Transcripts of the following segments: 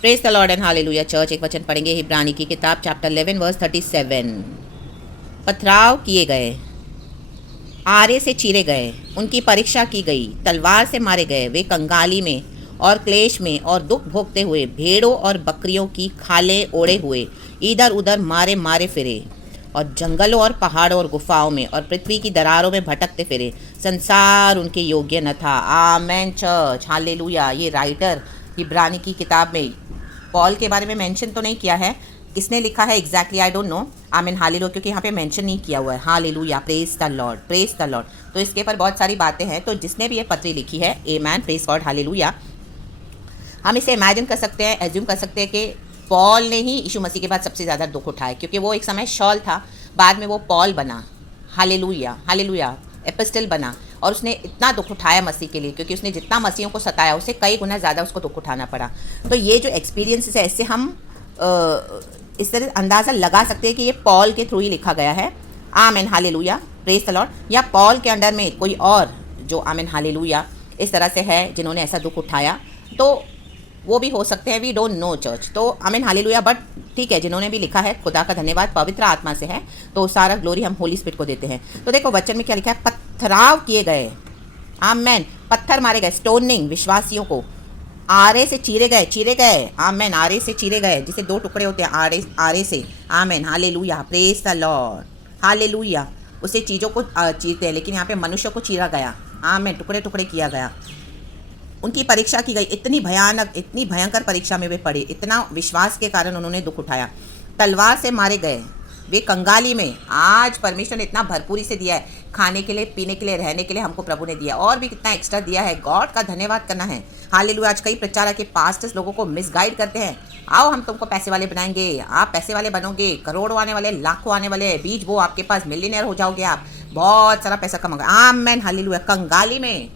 Praise the Lord and hallelujah church. एक वचन पढ़ेंगे इब्रानी की किताब चैप्टर 11 वर्स 37। पथराव किए गए, आरे से चीरे गए, उनकी परीक्षा की गई, तलवार से मारे गए, वे कंगाली में और क्लेश में और दुख भोगते हुए भेड़ों और बकरियों की खालें ओढ़े हुए इधर उधर मारे मारे फिरे और जंगलों और पहाड़ों और गुफाओं में और पृथ्वी की दरारों में भटकते फिरे। संसार उनके योग्य न था। आमेन चर्च, हालेलुया। ये राइटर इब्रानी की किताब में पॉल के बारे में मेंशन तो नहीं किया है, किसने लिखा है एग्जैक्टली आई डोंट नो। आमीन हालेलुया, क्योंकि यहाँ पे मेंशन नहीं किया हुआ है। Hallelujah, praise the Lord, praise the Lord. तो इसके ऊपर बहुत सारी बातें हैं। तो जिसने भी ये पत्री लिखी है, आमेन, प्रेज गॉड, हालेलुया। हम इसे इमेजिन कर सकते हैं, एज्यूम कर सकते हैं कि पॉल ने ही यीशु मसीह के बाद सबसे ज़्यादा दुख उठाए, क्योंकि वो एक समय शॉल था, बाद में वो पॉल बना। हालेलुया, हालेलुया, एपिस्टल बना। और उसने इतना दुख उठाया मसीह के लिए, क्योंकि उसने जितना मसीहों को सताया उससे कई गुना ज़्यादा उसको दुख उठाना पड़ा। तो ये जो एक्सपीरियंस है, इससे हम इस तरह अंदाज़ा लगा सकते हैं कि ये पॉल के थ्रू ही लिखा गया है। Amen hallelujah, praise the Lord. या पॉल के अंडर में कोई और जो आमेन हालेलुया इस तरह से है जिन्होंने ऐसा दुख उठाया, तो वो भी हो सकते हैं। We don't know church. तो आमीन हालेलुया। बट ठीक है, जिन्होंने भी लिखा है खुदा का धन्यवाद, पवित्र आत्मा से है, तो सारा ग्लोरी हम होली स्पिरिट को देते हैं। तो देखो वचन में क्या लिखा है, पथराव किए गए, आमेन, पत्थर मारे गए, स्टोनिंग विश्वासियों को, आरे से चीरे गए, आमेन, आरे से चीरे गए, जिसे दो टुकड़े होते हैं आरे से, amen hallelujah, praise the Lord, hallelujah. उसे चीज़ों को चीरते हैं, लेकिन यहाँ पे मनुष्य को चीरा गया, आमेन, टुकड़े टुकड़े किया गया। उनकी परीक्षा की गई, इतनी भयानक, इतनी भयंकर परीक्षा में वे पड़े, इतना विश्वास के कारण उन्होंने दुख उठाया। तलवार से मारे गए, वे कंगाली में। आज परमेश्वर ने इतना भरपूरी से दिया है, खाने के लिए, पीने के लिए, रहने के लिए हमको प्रभु ने दिया, और भी कितना एक्स्ट्रा दिया है। गॉड का धन्यवाद करना है। हालेलुया। आज कई प्रचारक के पास्टर्स लोगों को मिसगाइड करते हैं, आओ हम तुमको पैसे वाले बनाएंगे, आप पैसे वाले बनोगे, करोड़ों आने वाले, लाखों आने वाले, बीज वो आपके पास, मिलियनेयर हो जाओगे आप, बहुत सारा पैसा कमाओगे। आमेन हालेलुया। कंगाली में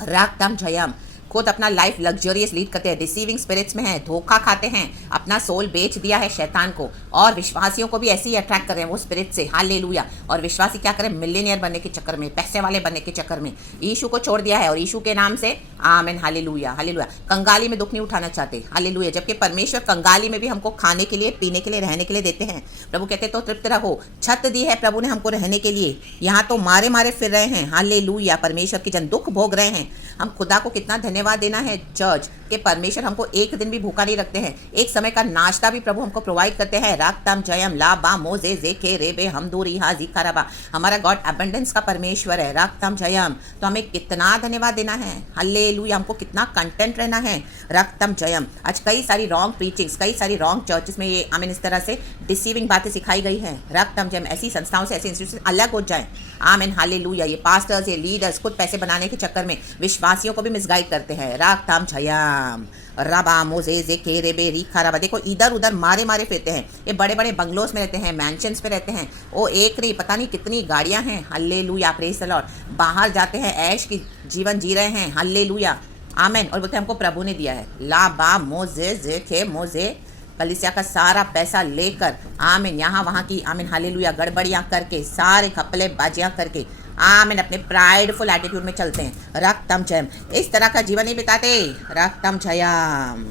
रागतम जयम, खुद अपना लाइफ लग्जरियस लीड करते हैं, डिसीविंग स्पिरिट्स में हैं, धोखा खाते हैं, अपना सोल बेच दिया है शैतान को, और विश्वासियों को भी ऐसे ही अट्रैक्ट कर रहे हैं वो स्पिरिट से। हालेलुया। और विश्वासी क्या करें, मिलियनियर बनने के चक्कर में, पैसे वाले बनने के चक्कर में यीशु को छोड़ दिया है, और यीशु के नाम से आमीन हालेलुया, हालेलुया। कंगाली में दुख नहीं उठाना चाहते, हालेलुया। जबकि परमेश्वर कंगाली में भी हमको खाने के लिए, पीने के लिए, रहने के लिए देते हैं। प्रभु कहते तो तृप्त रहो, छत दी है प्रभु ने हमको रहने के लिए, यहाँ तो मारे मारे फिर रहे हैं, हालेलुया। परमेश्वर के जन दुख भोग रहे हैं। हम खुदा को कितना धन्यवाद देना है चर्च के परमेश्वर हमको एक दिन भी भूखा नहीं रखते हैं, एक समय का नाश्ता भी प्रभु हमको प्रोवाइड करते हैं। रागतम जयम ला बा मोजे जेके रेबे हमदूरी हा जिकाराबा। हमारा गॉड अबंडेंस का परमेश्वर है। रागतम जयम। तो हमें कितना धन्यवाद देना है, हालेलुया। हमको कितना कंटेंट रहना है। रागतम जयम। आज कई सारी रॉन्ग प्रीचिंग्स, कई सारी रॉन्ग चर्चेस में ये आमीन इस तरह से डिसीविंग बातें सिखाई गई हैं। रागतम जयम। ऐसी संस्थाओं से, ऐसे इंस्टीट्यूट से अलग हो जाए, आमीन हालेलुया। ये पास्टर्स, ये लीडर्स खुद पैसे बनाने के चक्कर में विश्वासियों को भी मिसगाइड करते हैं। रागतम जयम। रबा मोजे जे के रेबे रीखा रबा। देखो इधर उधर मारे मारे फिरते हैं, ये बड़े बड़े बंगलोज में रहते हैं, मैंशंस में रहते हैं, वो एक नहीं पता नहीं कितनी गाड़ियां हैं, हल्लेलुया, प्रेज द लॉर्ड। बाहर जाते हैं, ऐश की जीवन जी रहे हैं, हल्लेलुया, आमेन। और बोलते हैं हमको प्रभु ने दिया है। ला बा मोजे जे के मोजे, कलीसिया का सारा पैसा लेकर, आमीन, यहाँ वहाँ की, आमीन हालेलुया, गड़बड़ियाँ करके, सारे खपले बाजियाँ करके, आमीन, अपने प्राइडफुल एटीट्यूड में चलते हैं। रक्तम जयम। इस तरह का जीवन नहीं बिताते। रक्तम जयम।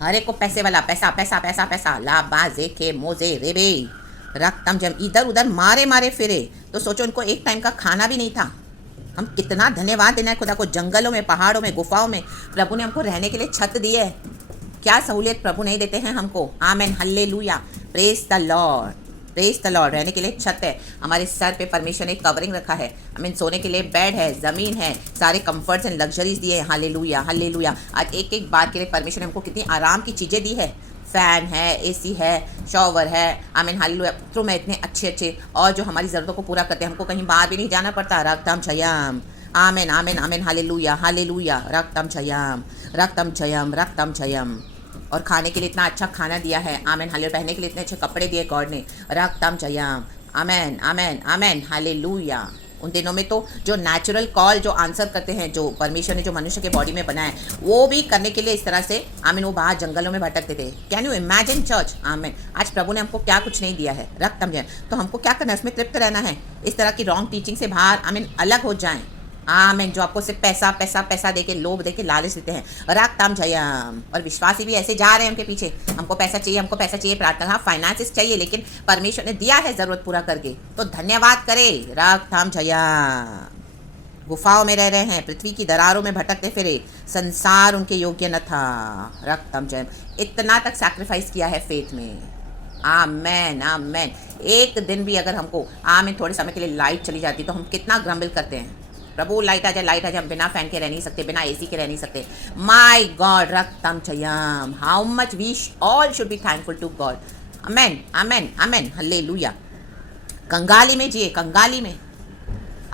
हर एक को पैसे वाला, पैसा पैसा पैसा पैसा, ला बाजे के मोजे रेबे, रक्तम जयम। इधर उधर मारे मारे फिरे। तो सोचो उनको एक टाइम का खाना भी नहीं था। हम कितना धन्यवाद देना है खुदा को। जंगलों में, पहाड़ों में, गुफाओं में प्रभु ने हमको रहने के लिए छत दी है। क्या सहूलियत प्रभु नहीं देते हैं हमको। Amen hallelujah, praise the Lord, praise the Lord. रहने के लिए छत है, हमारे सर पे परमेश्वर ने कवरिंग रखा है, आमीन। सोने के लिए बेड है, ज़मीन है, सारे कंफर्ट्स एंड लग्जरीज दिए हैं। Hallelujah, hallelujah. आज एक एक बार के लिए परमेश्वर ने हमको कितनी आराम की चीज़ें दी है। फ़ैन है, एसी है, शॉवर है, आमीन हालेलुया। थ्रू में इतने अच्छे अच्छे, और जो हमारी ज़रूरतों को पूरा करते हैं, हमको कहीं बाहर भी नहीं जाना पड़ता। रक्तम जयम, आमीन आमीन आमीन, हालेलुया हालेलुया। रक्तम जयम, रक्तम जयम, रक्तम जयम। और खाने के लिए इतना अच्छा खाना दिया है, आमेन हालेलुया। पहनने के लिए इतने अच्छे कपड़े दिए गॉड ने। रक्तम जयम, आमेन आमेन आमेन, हालेलुया। उन दिनों में तो जो नेचुरल कॉल जो आंसर करते हैं, जो परमेश्वर ने जो मनुष्य के बॉडी में बनाया है, वो भी करने के लिए इस तरह से, आमीन, वो बाहर जंगलों में भटकते थे। कैन यू इमेजिन चर्च, आमीन। आज प्रभु ने हमको क्या कुछ नहीं दिया है। रक्तम जयम। तो हमको क्या करना है, उसमें तृप्त रहना है। इस तरह की रॉन्ग टीचिंग से बाहर, आमीन, अलग हो जाएं। आमीन। जो आपको सिर्फ पैसा पैसा पैसा देके, लोभ देके, लालच देते हैं, रक्तम जयम। और विश्वासी भी ऐसे जा रहे हैं उनके पीछे, हमको पैसा चाहिए, हमको पैसा चाहिए, प्रार्थना, हाँ फाइनेंसिस चाहिए, लेकिन परमेश्वर ने दिया है जरूरत पूरा करके, तो धन्यवाद करे, रक्तम जयम। गुफाओं में रह रहे हैं, पृथ्वी की दरारों में भटकते फिरे, संसार उनके योग्य न था, रक्तम जयम। इतना तक सैक्रिफाइस किया है फेथ में। आमेन आमेन। एक दिन भी अगर हमको आमेन थोड़े समय के लिए लाइट चली जाती तो हम कितना ग्रम्बल करते हैं, प्रभु लाइट आ जाए, लाइट आ जाए, हम बिना फैन के रह नहीं सकते, बिना एसी के रह नहीं सकते। माय गॉड, रक्तम जयम। How much we all should be thankful to God. Amen amen amen, hallelujah. कंगाली में जिए, कंगाली में,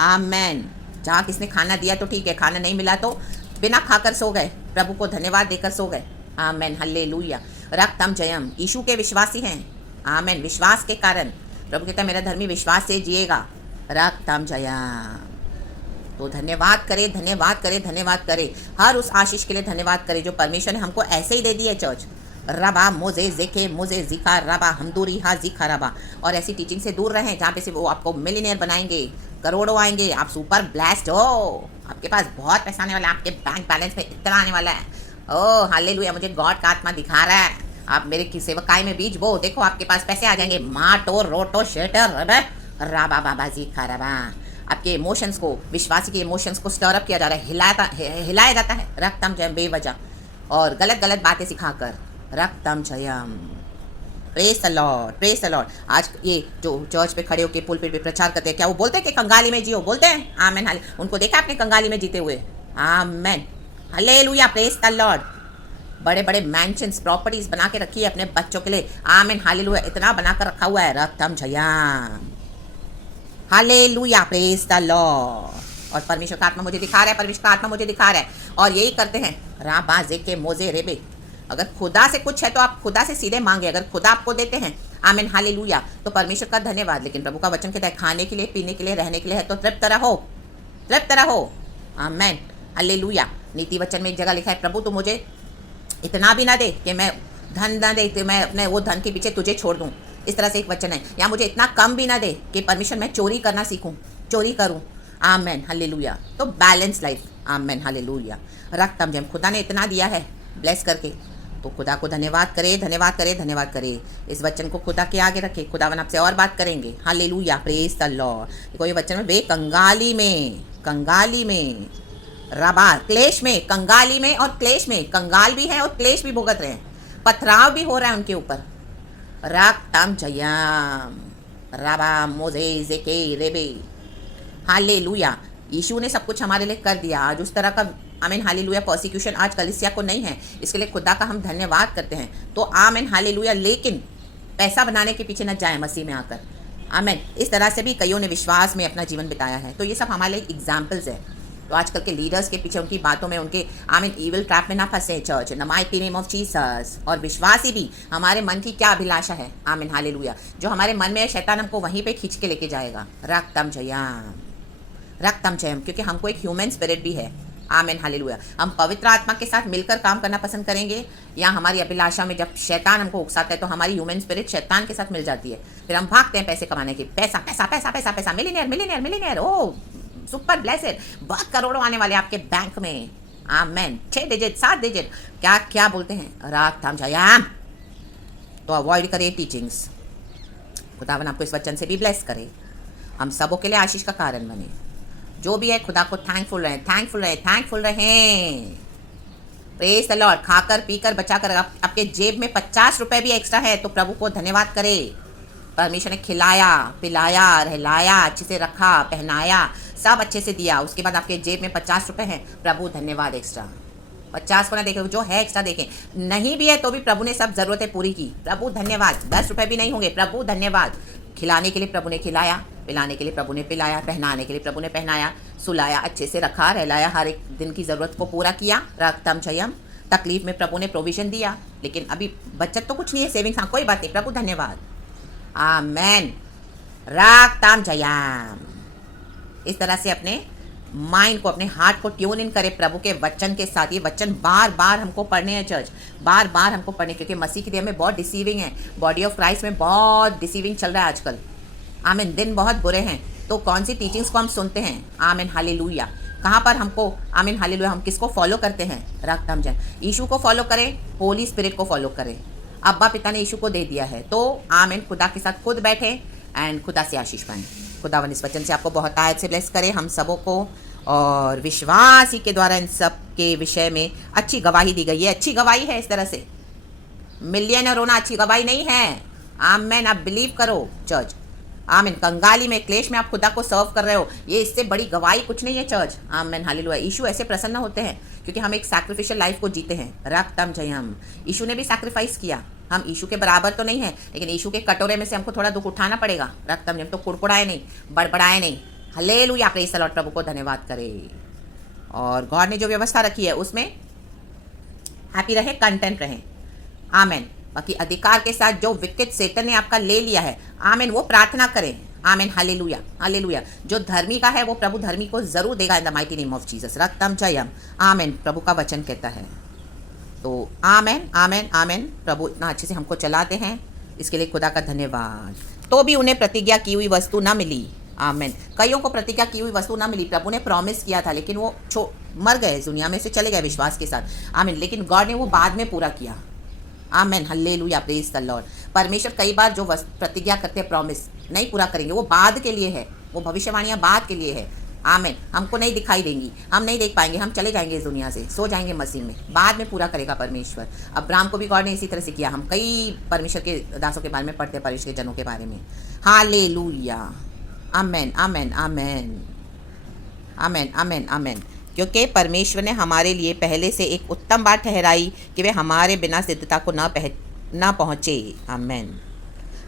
आमेन। जहाँ किसने खाना दिया तो ठीक है, खाना नहीं मिला तो बिना खाकर सो गए, प्रभु को धन्यवाद देकर सो गए, आमेन, हालेलुया। रक्तम जयम। यीशु के विश्वासी हैं, आमेन। विश्वास के कारण प्रभु कहता है मेरा धर्मी विश्वास से जिएगा, रक्तम जयम। तो धन्यवाद करे, धन्यवाद करे, धन्यवाद करे, हर उस आशीष के लिए धन्यवाद करे जो परमेश्वर ने हमको ऐसे ही दे दी है। चर्च रबा मोजे जेके मोजे जिका रबा हमदूरी हा जिखा रबा। और ऐसी टीचिंग से दूर रहें जहाँ पे से वो आपको मिलियनेयर बनाएंगे, करोड़ों आएंगे, आप सुपर ब्लेस्ड हो, आपके पास बहुत पैसा आने वाला है, आपके बैंक बैलेंस में इतना आने वाला है। ओह हालेलुया, मुझे गॉड का आत्मा दिखा रहा है। आप मेरे सेवकाई में बीज बो, देखो आपके पास पैसे आ जाएंगे, माटो रोटो शेटर रबा बाबा जिखा रबा। आपके इमोशंस को, विश्वासी के इमोशंस को स्टर अप किया जा रहा है, हिलाया जाता है, रक्तम जयम, बेवजह और गलत गलत बातें सिखाकर, रक्तम जयम। Praise the Lord, praise the Lord. आज ये जो चर्च पे खड़े होकर पुलपिट पे प्रचार करते हैं, क्या वो बोलते हैं कि कंगाली में जियो? बोलते हैं, आमेन, हाले। उनको देखा आपने कंगाली में जीते हुए? आमेन, हालेलुया, प्रेज द लॉर्ड। बड़े बड़े मैंशंस, प्रॉपर्टीज बना के रखी है अपने बच्चों के लिए, आमेन, हालेलुया। इतना बना कर रखा हुआ है, रक्तम Jayam, hallelujah, praise the Lord. और परमेश्वर का आत्मा मुझे दिखा रहा है, परमेश्वर का आत्मा मुझे दिखा रहा है, और यही करते हैं, राबा जेके मोजे रेबे। अगर खुदा से कुछ है तो आप खुदा से सीधे मांगे, अगर खुदा आपको देते हैं, आमीन, हालेलुया, तो परमेश्वर का धन्यवाद। लेकिन प्रभु का वचन कहता है खाने के लिए, पीने के लिए, रहने के लिए है तो तृप्त रहो, तृप्त रहो, आमीन, हालेलुया। नीति वचन में एक जगह लिखा है, प्रभु तू मुझे इतना भी ना दे कि मैं धन ना दे तो मैं अपने वो धन के पीछे तुझे छोड़ दूँ, इस तरह से एक वचन है। या मुझे इतना कम भी ना दे कि परमेश्वर मैं चोरी करना सीखूँ, चोरी करूँ, आमीन, हालेलुया। तो बैलेंस लाइफ, आमीन, हालेलुया। रक्तम जयम। खुदा ने इतना दिया है ब्लेस करके, तो खुदा को धन्यवाद करे, धन्यवाद करे, धन्यवाद करे। इस वचन को खुदा के आगे रखे, खुदावन आपसे और बात करेंगे, हालेलुया, प्रेज द लॉर्ड। कोई वचन में वे कंगाली में, कंगाली में, रबा, क्लेश में, कंगाली में और क्लेश में, कंगाल भी हैं और क्लेश भी भुगत रहे हैं, पथराव भी हो रहा है उनके ऊपर, रक्तम जयम, रबा मोजे जेके रेबे, हालेलुया। यीशु ने सब कुछ हमारे लिए कर दिया। आज उस तरह का, आमीन, हालेलुया, परसिक्यूशन आज कलीसिया को नहीं है, इसके लिए खुदा का हम धन्यवाद करते हैं। तो आमीन, हालेलुया। लेकिन पैसा बनाने के पीछे न जाए मसीह में आकर, आमीन। इस तरह से भी कईयों ने विश्वास में अपना जीवन बिताया है, तो ये सब हमारे लिए एग्जाम्पल्स है। तो आजकल के लीडर्स के पीछे, उनकी बातों में, उनके आमीन इविल ट्रैप में ना फंसे church, in the mighty name of Jesus. और विश्वासी भी, हमारे मन की क्या अभिलाषा है, आमीन, हालेलुया, जो हमारे मन में है, शैतान हमको वहीं पे खींच के लेके जाएगा, रक्तम जयम, रक्तम जयम। क्योंकि हमको एक ह्यूमन स्पिरिट भी है, आमीन, हालेलुया। हम पवित्र आत्मा के साथ मिलकर काम करना पसंद करेंगे, या हमारी अभिलाषा में जब शैतान हमको उकसाता है तो हमारी ह्यूमन स्पिरिट शैतान के साथ मिल जाती है, फिर हम भागते हैं पैसे कमाने की, पैसा पैसा पैसा पैसा पैसा, मिलियनेयर मिलियनेयर मिलियनेयर, ओ सुपर ब्लेसेड, बहुत करोड़ों आने वाले आपके बैंक में, आमीन। 6 डिजिट 7 डिजिट, क्या क्या बोलते हैं, रक्तम जयम। तो अवॉइड करिए टीचिंग्स। खुदावन आपको इस वचन से भी ब्लेस करे, हम सबों के लिए आशीष का कारण बने। जो भी है खुदा को थैंकफुल रहें, थैंकफुल रहें, थैंकफुल रहें। Praise the Lord. खाकर पीकर बचाकर, आपके जेब में 50 रुपए भी एक्स्ट्रा है तो प्रभु को धन्यवाद करें। परमेश्वर ने खिलाया, पिलाया, रहलाया, अच्छे से रखा, पहनाया, सब अच्छे से दिया, उसके बाद आपके जेब में 50 रुपए हैं, प्रभु धन्यवाद। एक्स्ट्रा 50 को ना देखें, जो है एक्स्ट्रा देखें, नहीं भी है तो भी प्रभु ने सब जरूरतें पूरी की, प्रभु धन्यवाद। 10 रुपए भी नहीं होंगे, प्रभु धन्यवाद। खिलाने के लिए प्रभु ने खिलाया, पिलाने के लिए प्रभु ने पिलाया, पहनाने के लिए प्रभु ने पहनाया, सुलाया, अच्छे से रखा, रहलाया, हर एक दिन की ज़रूरत को पूरा किया, रक्तम जयम। तकलीफ में प्रभु ने प्रोविज़न दिया, लेकिन अभी बचत तो कुछ नहीं है, सेविंग्स, हाँ कोई बात नहीं, प्रभु धन्यवाद, आमेन, रक्तम जयम। इस तरह से अपने माइंड को, अपने हार्ट को ट्यून इन करे प्रभु के वचन के साथ। ये वचन बार बार हमको पढ़ने हैं चर्च, बार बार हमको पढ़ने, क्योंकि मसीह की देह में बहुत डिसीविंग है, बॉडी ऑफ क्राइस्ट में बहुत डिसीविंग चल रहा है आजकल, आमीन। दिन बहुत बुरे हैं, तो कौन सी टीचिंग्स को हम सुनते हैं? आमीन हालेलुया। कहाँ पर हमको आमीन हालेलुया हम किसको फॉलो करते हैं? रक्त हम जन यीशु को फॉलो करें, होली स्पिरिट को फॉलो करें। अब्बा पिता ने यीशु को दे दिया है, तो आमीन खुदा के साथ खुद बैठे एंड खुदा से आशीष पाएं। खुदावन इस वचन से आपको बहुत आयत से ब्लेस करे हम सबों को, और विश्वास ही के द्वारा इन सब के विषय में अच्छी गवाही दी गई है। अच्छी गवाही है, इस तरह से मिलियनर होना अच्छी गवाही नहीं है। आमीन, आप बिलीव करो चर्च। आमीन, कंगाली में क्लेश में आप खुदा को सर्व कर रहे हो, ये इससे बड़ी गवाही कुछ नहीं है चर्च। आमीन हालेलुया। यीशु ऐसे प्रसन्न होते हैं क्योंकि हम एक सैक्रिफिशियल लाइफ को जीते हैं। रक्तम जयम, यीशु ने भी सैक्रिफाइस किया। हम यीशु के बराबर तो नहीं है, लेकिन यीशु के कटोरे में से हमको थोड़ा दुख उठाना पड़ेगा। रक्तम जयम, तो कुड़कुड़ाए नहीं, बड़बड़ाए नहीं। हालेलुया, प्रेज़ द लॉर्ड, प्रभु को धन्यवाद करे। और गॉड ने जो व्यवस्था रखी है उसमें हैप्पी रहे, कंटेंट रहे। आमीन। बाकी अधिकार के साथ जो विकेट सेटन ने आपका ले लिया है, आमीन, वो प्रार्थना करें। आमीन हालेलुया हालेलुया। जो धर्मी का है वो प्रभु धर्मी को जरूर देगा in the mighty name of Jesus. रक्तम जयम। आमीन, प्रभु का वचन कहता है। तो आमीन आमीन आमीन। प्रभु इतना अच्छे से हमको चलाते हैं, इसके लिए खुदा का धन्यवाद। तो भी उन्हें प्रतिज्ञा की हुई वस्तु ना मिली। आमीन। कईयों को प्रतिज्ञा की हुई वस्तु ना मिली। प्रभु ने प्रॉमिस किया था, लेकिन वो मर गए, दुनिया में से चले गए विश्वास के साथ। आमीन। लेकिन गॉड ने वो बाद में पूरा किया। आमीन हालेलुया, प्रेज़ द लॉर्ड। परमेश्वर कई बार जो प्रतिज्ञा करते हैं, प्रॉमिस नहीं पूरा करेंगे, वो बाद के लिए है, वो भविष्यवाणियाँ बाद के लिए है। आमीन। हमको नहीं दिखाई देंगी, हम नहीं देख पाएंगे, हम चले जाएंगे इस दुनिया से, सो जाएंगे मसीह में। बाद में पूरा करेगा परमेश्वर। अब्राहम को भी गॉड ने इसी तरह से किया। हम कई परमेश्वर के दासों के बारे में पढ़ते हैं, परमेश्वर के जनों के बारे में। हालेलुया। आमीन आमीन आमीन आमीन आमीन आमीन। क्योंकि परमेश्वर ने हमारे लिए पहले से एक उत्तम बात ठहराई कि वे हमारे बिना सिद्धता को न पहुँचे। आमीन।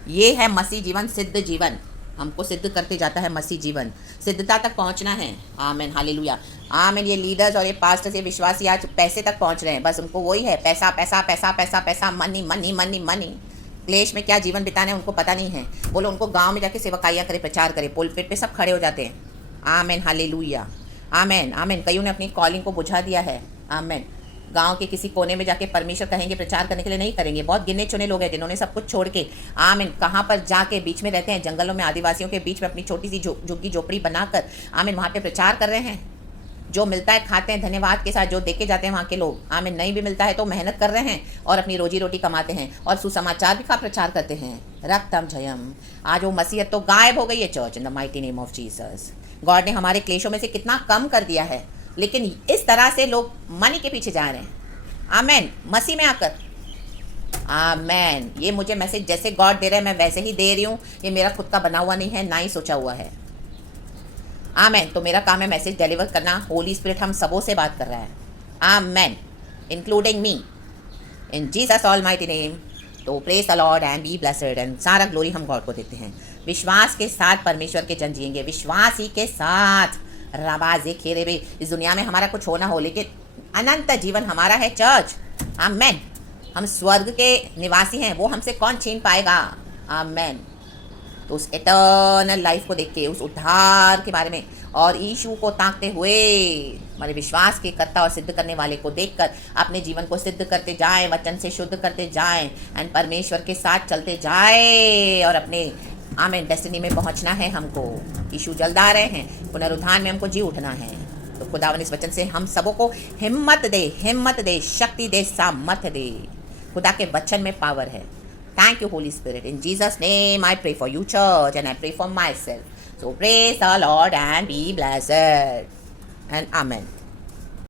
ये है मसीह जीवन, सिद्ध जीवन। हमको सिद्ध करते जाता है मसीह जीवन, सिद्धता तक पहुंचना है। आमीन हालेलुया आमीन। ये लीडर्स और ये पास्टर्स, ये विश्वासी आज पैसे तक पहुंच रहे हैं, बस उनको वही है, पैसा पैसा पैसा पैसा पैसा, मनी मनी मनी मनी। क्लेश में क्या जीवन बिताना है उनको पता नहीं है। बोलो उनको गांव में जाके सेवकाइयाँ करे, प्रचार करे, पुलपिट पे सब खड़े हो जाते हैं। आमीन हालेलुया आमीन आमीन। कईयों ने अपनी कॉलिंग को बुझा दिया है। आमीन। गांव के किसी कोने में जाके परमेश्वर कहेंगे प्रचार करने के लिए, नहीं करेंगे। बहुत गिने चुने लोग हैं जिन्होंने सब कुछ छोड़ के, आमीन, कहाँ पर जाके बीच में रहते हैं, जंगलों में, आदिवासियों के बीच में अपनी छोटी सी झुग्गी झोपड़ी बनाकर, आमीन, वहाँ पे प्रचार कर रहे हैं। जो मिलता है खाते हैं धन्यवाद के साथ, जो देके जाते हैं वहाँ के लोग। आमीन। नहीं भी मिलता है तो मेहनत कर रहे हैं और अपनी रोजी रोटी कमाते हैं और सुसमाचार भी का प्रचार करते हैं। रक्तम जयम। आज वो मसीहत तो गायब हो गई है church, in the mighty name of Jesus. God ने हमारे क्लेशों में से कितना कम कर दिया है, लेकिन इस तरह से लोग मनी के पीछे जा रहे हैं। आमीन। मसीह में आकर, आमीन। ये मुझे मैसेज जैसे गॉड दे रहे हैं मैं वैसे ही दे रही हूँ। ये मेरा खुद का बना हुआ नहीं है, ना ही सोचा हुआ है। आमीन। तो मेरा काम है मैसेज डिलीवर करना। होली स्पिरिट हम सबों से बात कर रहा है। Amen, including me, in Jesus almighty name. तो praise the Lord and be blessed. And सारा ग्लोरी हम गॉड को देते हैं। विश्वास के साथ परमेश्वर के जन जिएंगे, विश्वास ही के साथ। रबाजे खेरे भी, इस दुनिया में हमारा कुछ होना हो, लेकिन अनंत जीवन हमारा है चर्च। आमीन। हम स्वर्ग के निवासी हैं, वो हमसे कौन छीन पाएगा। आमीन। तो उस एटर्नल लाइफ को देख के, उस उद्धार के बारे में और यीशु को ताकते हुए, हमारे विश्वास के कर्ता और सिद्ध करने वाले को देखकर अपने जीवन को सिद्ध करते जाएं, वचन से शुद्ध करते जाएं एंड परमेश्वर के साथ चलते जाएं और अपने आमीन डेस्टिनी में पहुंचना है हमको। यीशु जल्द आ रहे हैं, पुनरुत्थान में हमको जी उठना है। तो खुदावन इस वचन से हम सबों को हिम्मत दे, शक्ति दे, सामर्थ दे। खुदा के वचन में पावर है। Thank you, Holy Spirit. In Jesus' name, I pray for you, church, and I pray for myself. So praise the Lord and be blessed. And amen.